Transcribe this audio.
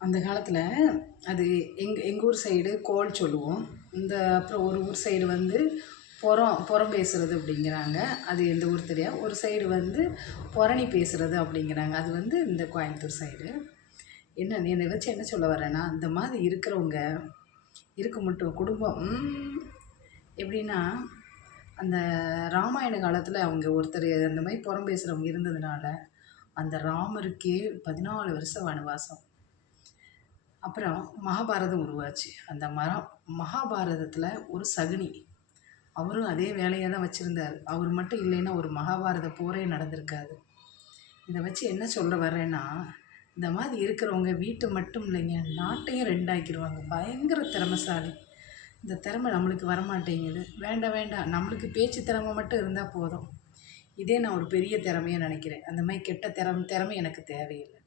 அந்த காலத்தில் அது எங்கள் ஊர் சைடு கோல் சொல்லுவோம். அப்புறம் ஒரு ஊர் சைடு வந்து புறம் பேசுறது அப்படிங்கிறாங்க. அது எந்த ஊர் தெரியாது. ஒரு சைடு வந்து புரணி பேசுறது அப்படிங்கிறாங்க. அது வந்து இந்த கோயம்புத்தூர் சைடு. என்னை வச்சு என்ன சொல்ல வரேன்னா, இந்த மாதிரி இருக்கிறவங்க இருக்க மட்டும் குடும்பம் எப்படின்னா, அந்த ராமாயண காலத்தில் அவங்க ஒருத்தர் அந்த மாதிரி புறம் பேசுகிறவங்க இருந்ததுனால, அந்த ராமருக்கே 14 வருஷம் வனவாசம். அப்புறம் மகாபாரதம் உருவாச்சு. அந்த மகாபாரதத்தில் ஒரு சகுனி, அவரும் அதே வேலையை தான் வச்சுருந்தார். அவர் மட்டும் இல்லைன்னா ஒரு மகாபாரத போரே நடந்திருக்காது. இதை வச்சு என்ன சொல்ல வர்றேன்னா, இந்த மாதிரி இருக்கிறவங்க வீட்டை மட்டும் இல்லைங்க, நாட்டையும் ரெண்டாக்கிடுவாங்க. பயங்கர திறமைசாலி. இந்த திறமை நம்மளுக்கு வரமாட்டேங்குது. வேண்டாம் வேண்டாம், நம்மளுக்கு பேச்சு திறமை மட்டும் இருந்தால் போதும். இதே நான் ஒரு பெரிய திறமையாக நினைக்கிறேன். அந்த மாதிரி கெட்ட திறமை எனக்கு தேவையில்லை.